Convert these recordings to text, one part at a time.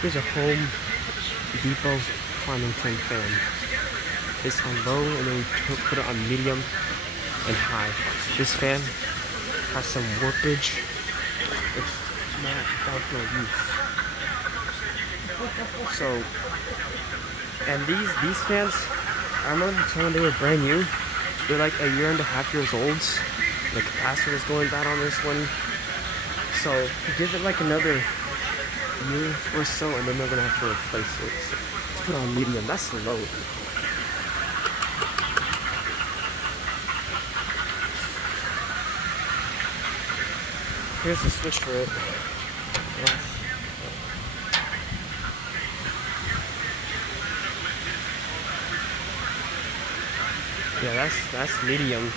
Here's a Home Depot Farmington fan. It's on low and then we put it on medium and high. This fan has some warpage. It's not outdoor use. So, and these fans, I remember the time they were brand new. They're like a year and a half years old. The capacitor is going bad on this one. So give it like another year or so and then they're gonna have to replace it. So let's put on medium. That's low. Here's the switch for it. Yeah, that's medium.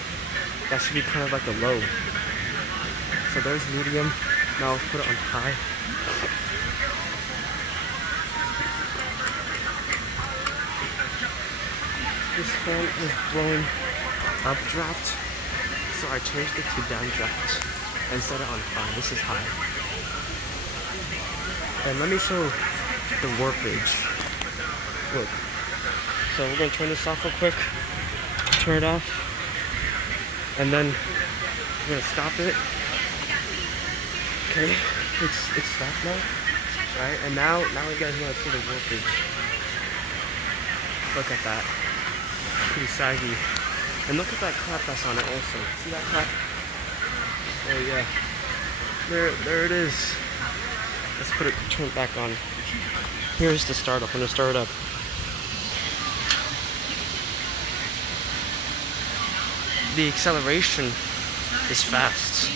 That should be kind of like a low. So there's medium. Now let's put it on high. This fan is blowing updraft, so I changed it to downdraft and set it on high. This is high. And let me show the warpage. Look. So we're gonna turn this off real quick. Turn it off. And then we're gonna stop it. Okay, it's stopped now. Right? And now you guys wanna see the warpage. Look at that. Pretty saggy. And look at that crap that's on it also. See that crap? Oh yeah. There it is. Let's turn it back on. Here's the startup. I'm gonna start it up. The acceleration is fast.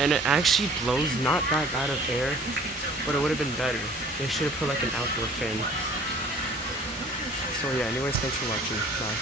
And it actually blows not that bad of air, but it would have been better. They should have put like an outdoor fan. So yeah, anyways, thanks for watching. Bye.